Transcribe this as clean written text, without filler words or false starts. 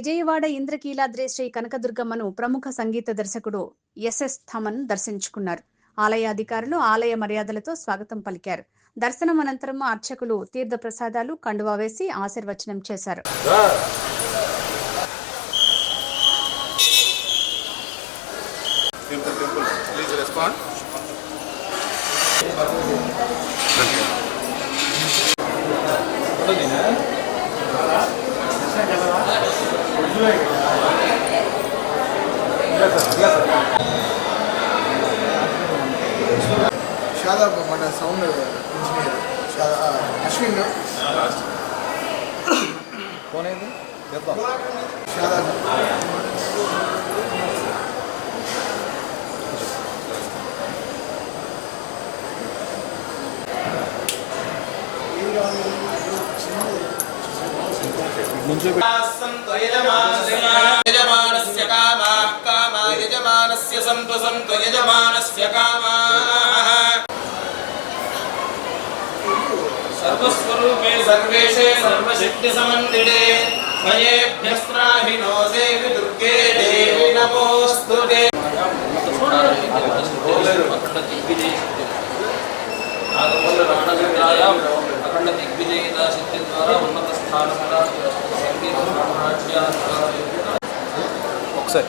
విజయవాడ ఇంద్రకీలాద్రి శ్రీ కనకదుర్గమ్మను ప్రముఖ సంగీత దర్శకుడు ఎస్ఎస్ థమన్ దర్శించుకున్నారు. ఆలయ అధికారులు ఆలయ మర్యాదలతో స్వాగతం పలికారు. దర్శనం అనంతరం అర్చకులు తీర్థ ప్రసాదాలు కండువా వేసి ఆశీర్వచనం చేశారు. शादाब मन सौंड इंजीनियर अश्विन कौन है शादाब यजमानस्य कामाः कामा यजमानस्य सन्तु सन्तु यजमानस्य कामाः सर्वस्वरूपे सर्वेशे सर्वशक्तिसमन्विते मयेभ्यस्त्राहिनो देवि दुर्गे देवि नमोऽस्तुते अखंड दिग्विजयिता सिद्धि द्वारा उन्नत स्थान ఒకసారి